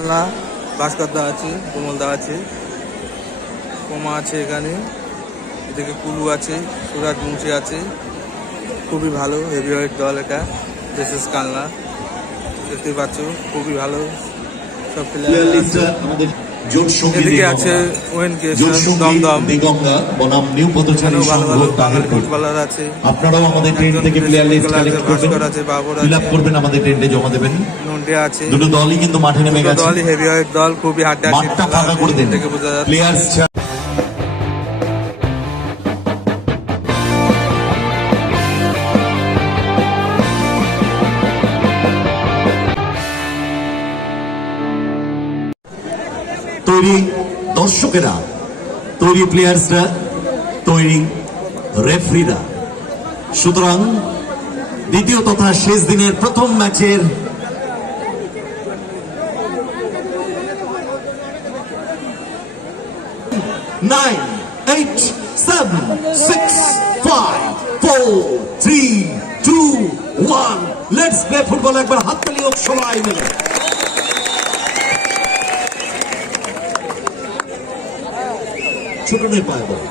কাল্লা ভাস্কর দা আছে, কোমল দা আছে, কোমা আছে, এখানে এদিকে কুলু আছে, সুরাজ মুন্সি আছে। খুবই ভালো হেভিওয়েট দল এটা, জেসেস কাল্লা। দেখতে পাচ্ছ খুবই ভালো সব প্লেয়ার আছে। এদিকে আছে ওয়েন ক্রিয়েশন, দমদম, এখানেও ভালো ভালো বাঙালি ফুটবলার আছে। আপনারাও আমাদের ট্রেন থেকে প্লেয়ার লিস্ট কালেক্ট ভাস্কর আছে, বাবর ফিল আছে, আপ করবেন, আমাদের ট্রেনে জমা দেবেন। নন্ডিয়া আছে। দুটো দলই কিন্তু মাঠে নেমে গেছে। দলই হেভিওয়েট দল, খুবই হাড্ডাহাড্ডি মাঠটা ফাঁকা করে দিন দেখে বোঝা যাচ্ছে। প্লেয়ার্স তৈরি দর্শকেরা, তৈরি প্লেয়ার্সরা, তৈরি রেফারিরা। সুতরাং দ্বিতীয় তথা শেষ দিনের প্রথম ম্যাচের Nine, 8, 7, 6, 5, 4, 3, 2, 1. Let's play football. একবার হাততালি হোক সবাই মিলে। ছোটনের পায়ে বল।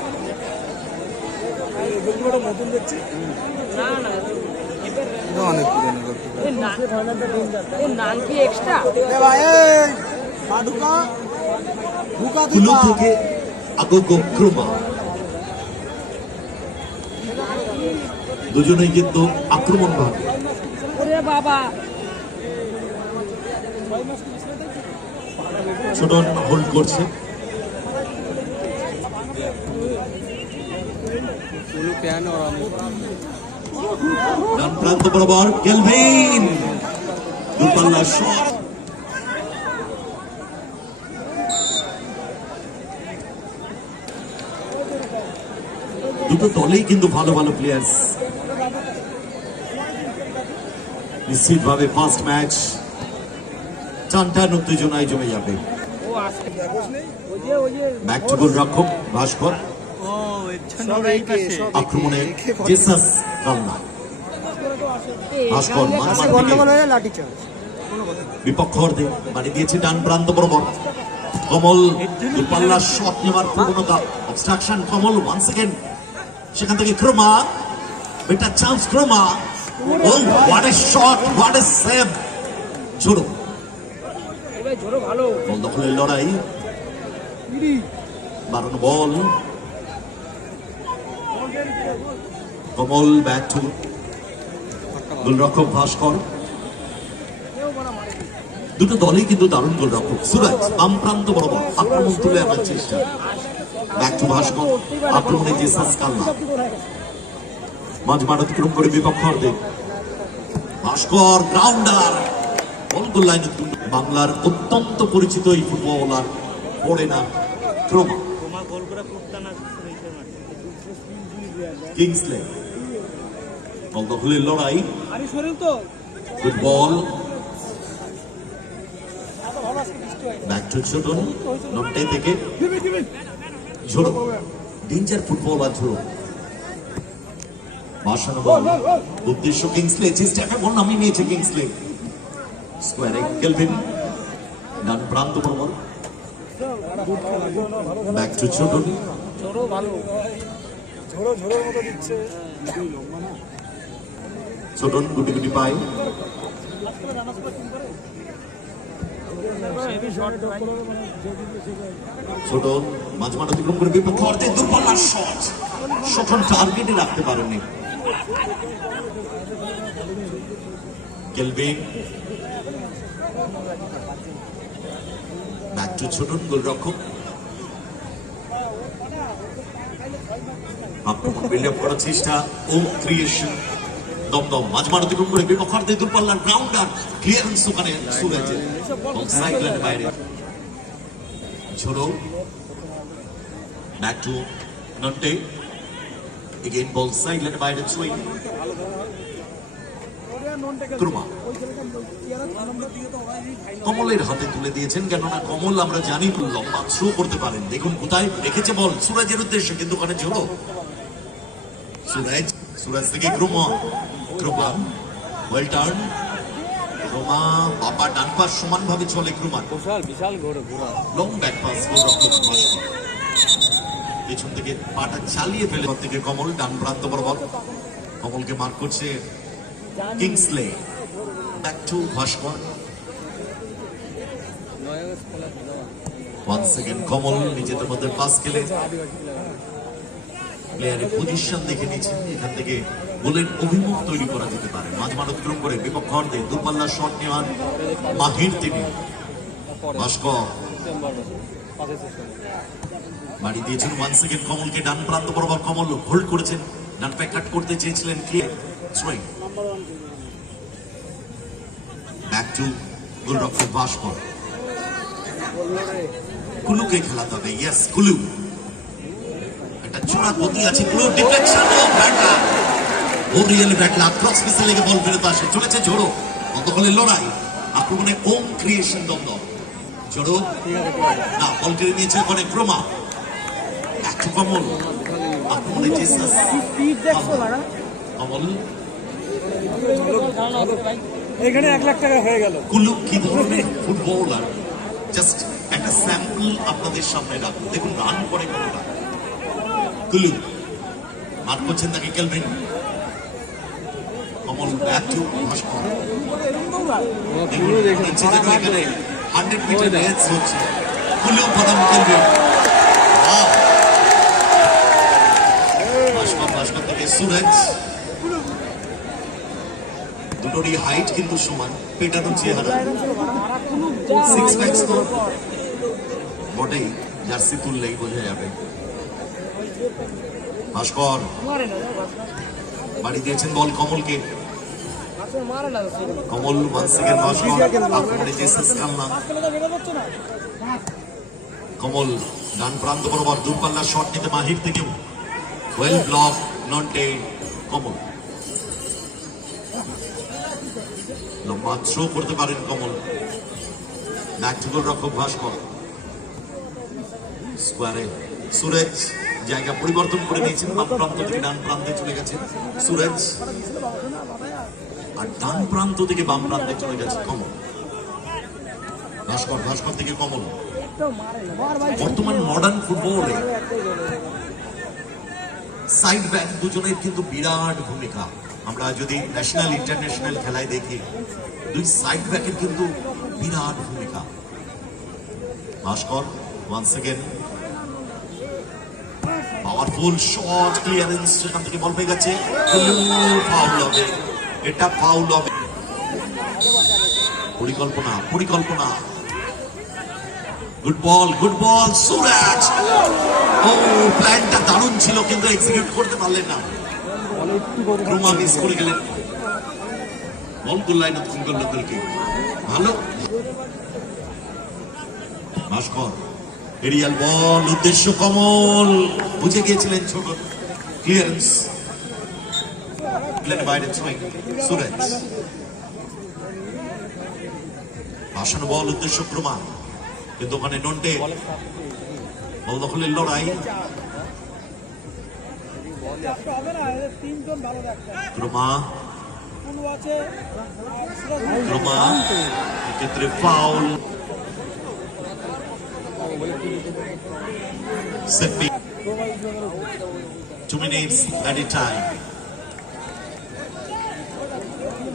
অনেক পুরনো কুলু থেকে আগো ক্রমা, দুজনেই কিন্তু আক্রমণ ভাবে। ছোট হোল্ড করছে, ডান প্রান্ত বরাবর কেলভিন, দূরপাল্লার শট। দুটো দলেই কিন্তু ভালো ভালো প্লেয়ার্স। নিশ্চিতভাবে ফার্স্ট ম্যাচ টানটান উত্তেজনায় জমে যাবে। ব্যাক টু গোল রক্ষক ভাস্কর, আক্রমণে জেসাস কাল্লা। ভাস্কর বিপক্ষ অর্ধে বাড়ি দিয়েছে ডান প্রান্ত বরাবর। কমল দূরপাল্লার শট নেওয়ার প্রবণতা, অবস্ট্রাকশন কমল। 1 সেকেন্ড, সেখান থেকে Kromah, better chance Kromah. Oh what a shot, what a save. ঝোড়ো বল দখলের লড়াই, 12 বল। কমল ব্যাক টু গোলরক্ষক ভাস্কর। দুটো দলই কিন্তু দারুণ গোলরক্ষক। সুরাজ বাম প্রান্ত বরাবর আক্রমণ তুলে আনার চেষ্টা। ব্যাক টু ভাস্কর, আক্রমণে জেসাস কাল্লা। মাঝ মাঠ অতিক্রম করে বিপক্ষ অর্ধে ভাস্কর গ্রাউন্ডার, বল গোল লাইন। বাংলার অত্যন্ত পরিচিত এই ফুটবলার পড়ে না ক্রমা। কিংসলে বল দখলের লড়াই, good ball. Back to Chhoton, নটে থেকে ঝোড়ো, ডেঞ্জার ফুটবলার ঝোড়ো। বাসানো বল, উদ্দেশ্য কিংসলে, চেষ্টা বল নামিয়ে নিয়েছে কিংসলে। স্কোয়ারে কেলভিন, ডান প্রান্ত বরাবর। ব্যাক টু ছোটন, ছোটন গুটি গুটি পায়। ছোট মাঝ মাঠ অতিক্রম করে বিপক্ষ অর্ধে দূরপাল্লার শট, ছোটন টার্গেটে রাখতে পারেনি। কেলভিন, ব্যাক টু ছোটন গোলরক্ষক। আক্রমণ বিল্ড আপ করার চেষ্টা, ও ক্রিয়েশন। দমদম মাঝ মাঠ অতিক্রম করে বিপক্ষ অর্ধে দূরপাল্লার গ্রাউন্ডার, ক্লিয়ারেন্স ওখানে সুরাজের, সাইডলাইনের বাইরে। ছোড়ো, ব্যাক টু নন্টে, এগেইন বল সাইডলাইনের বাইরে সুইং। ক্রমা কমলের হাতে তুলে দিয়েছেন, কেননা কমল আমরা জানি লম্বা থ্রো করতে পারেন। দেখুন কোথায় রেখেছে বল, সুরাজের উদ্দেশ্যে, কিন্তু ওখানে ঝোড়ো। সুরাজ থেকে ক্রমা, ক্রমা ওয়েল টার্ন, ক্রমা বাবা ডান পাশ সমানভাবে চলে ক্রমা বিশাল বিশাল ঘোড়া ঘোড়া লং ব্যাক পাস গোলরক্ষক ভাস্কর পেছন থেকে পাটা চালিয়ে ফেলে থেকে কমল ডান প্রান্ত বরাবর কমলকে মার্ক করছে Kingsley back to Bhaskar one second Kamal নিজেদের মধ্যে পাস খেলে প্লেয়ারের পজিশন দেখে নিয়েছেন এখান থেকে গোলের অভিমুখ তৈরি করা যেতে পারে মাঝমাঠ অতিক্রম করে বিপক্ষ অর্ধে দূরপাল্লার শট নেওয়ার মাহির তিনি ভাস্কর বাড়ি দিয়েছেন ওয়ান সেকেন্ড কমলকে ডান প্রান্ত বরাবর কমল হোল্ড করেছেন ডান পায়ে কাট করতে চেয়েছিলেন ক্লিয়ার সুইং ব্যাক টু গোলরক্ষক ভাস্কর কুলুকে খেলাতে হবে ইয়েস কুলু একটা চোরা গতি আছে কুলু ডিফ্লেকশন ও ব্যাটলা ও রিয়েলি ব্যাটলা ক্রস পিসে লেগে বল ফেরত আসে চলেছে ঝোড়ো গতকালের লড়াই আক্রমণে ওম ক্রিয়েশন দ্বন্দ্ব ঝোড়ো না বল কেড়ে নিয়েছে ওখানে ক্রমা একটু কমল আক্রমণে জেসাস কমল এখানে 1 লাখ টাকা হয়ে গেল কুলু কি ধরনের ফুটবলার জাস্ট একটা স্যাম্পল আপনাদের সামনে রাখুন দেখুন রান করে কতটা কুলু মার্ক করছেন তাকে কেলভিন কমল ব্যাক টু ভাস্কর দেখুন নিচে যেন এখানে 100 মিটার রেস হচ্ছে কুলু প্রথম কেলভিন ভাস্কর থেকে সুরজ দুটোরই হাইট কিন্তু সমান পেটানো চেহারা সিক্স প্যাকস তো বটেই জার্সি তুললেই বোঝা যাবে ভাস্কর বাড়ি দিয়েছেন বল কমলকে কমল ওয়ান সেকেন্ড ভাস্কর আক্রমণে জেসাস কান্না কমল ডান প্রান্ত বরাবর দূরপাল্লার শট নিতে মাহির থেকে ওয়েল ব্লক নন্টে কমল লম্বা থ্রো করতে পারেন কমল ব্যাক টু গোলরক্ষক ভাস্কর স্কোয়ারে সুরজ জায়গা পরিবর্তন করে নিয়েছেন বাম প্রান্ত থেকে ডান প্রান্তে চলে গেছে সুরজ আর ডান প্রান্ত থেকে বাম প্রান্তে চলে গেছে কমল ভাস্কর থেকে কমল বর্তমান মডার্ন ফুটবলে সাইড ব্যাক দুজনের কিন্তু বিরাট ভূমিকা আমরা যদি ন্যাশনাল ইন্টারন্যাশনাল খেলায় দেখি দুই সাইড ব্যাকের কিন্তু বিরাট ভূমিকা Bhaskar one second powerful shot clearance সেখান থেকে বল পেয়ে গেছে ফাউল হবে এটা ফাউল হবে পরিকল্পনা গুড বল সুরাজ ও প্ল্যানটা দারুণ ছিল কিন্তু এক্সিকিউট করতে পারলেন না ক্রমা মিস করে গেলেন বল গোল লাইন অতিক্রম করলো গোলকি ভালো ভাস্কর এরিয়াল বল উদ্দেশ্য কমল বুঝে গিয়েছিলেন ছোট ক্লিয়ারেন্স বাইরে সুরেশ ভাসানো বল উদ্দেশ্য ক্রমা কিন্তু ওখানে নন্টে বল দখলের লড়াই ক্রমা এক্ষেত্রে foul set 2 minutes at a time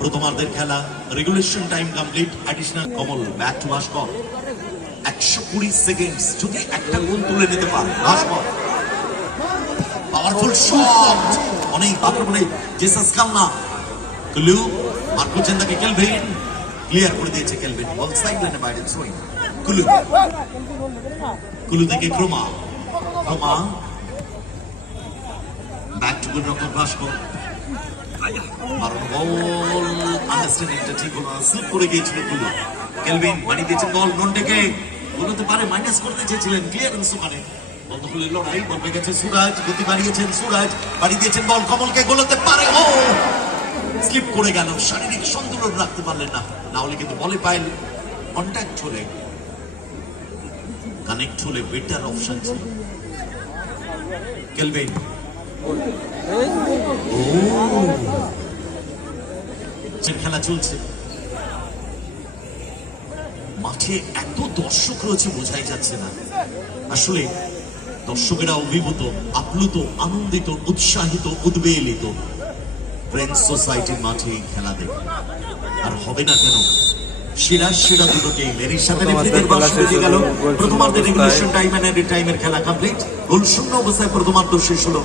প্রথমার্ধের খেলা regulation time complete additional Kamal back to Bhaskar 120 second যদি একটা গোল তুলে নিতে পারে ভাস্কর পাওয়ারফুল শট অনেক আক্রমণে জেসাস কালনা ক্লু মার্ক করছেন তাকে কেলভিন ক্লিয়ার করে দিয়েছে কেলভিন বল সাইড লাইনে বাইরে থ্রোইং কুলু থেকে ক্রমা ব্যাক টু গোলরক্ষক ভাস্কর বল আন্ডারস্ট্যান্ডিংটা ঠিক হলো স্লিপ করে গিয়েছিল কুলু কেলভিন বাড়ি দিয়েছেন বল নন্টেকে বলতে পারে মাইনাস করতে চেয়েছিলেন ক্লিয়ারেন্স ওখানে বল দখলের লড়াই বল পেয়ে গেছে সুরাজ গতি বাড়িয়েছেন সুরাজ বাড়ি দিয়েছেন বল কমলকে গোলতে পারে ও স্লিপ করে গেল শারীরিক সন্তুলন রাখতে পারলেন না হলে কিন্তু বলে পাইল কন্ট্যাক্ট হলে কানেক্ট হলে বেটার অপশন ছিল কেলভিন খেলা চলছে মাঠে এত দর্শক রয়েছে বোঝাই যাচ্ছে না। আসলে দর্শকেরা অভিভূত, আপ্লুত, আনন্দিত, উৎসাহিত, উদ্বেলিত। ফ্রেন্ডস সোসাইটির মাঠে এই খেলা দেখে আর হবে না কেন? সেরা দুটো গেম এর সাথে রেফারিদের বাঁশ বেজে গেল। প্রথমার্ধের রেগুলেশন টাইম এন্ড টাইমের খেলা কমপ্লিট। গোল শূন্য অবস্থায় প্রথমার্ধ শেষ হলো।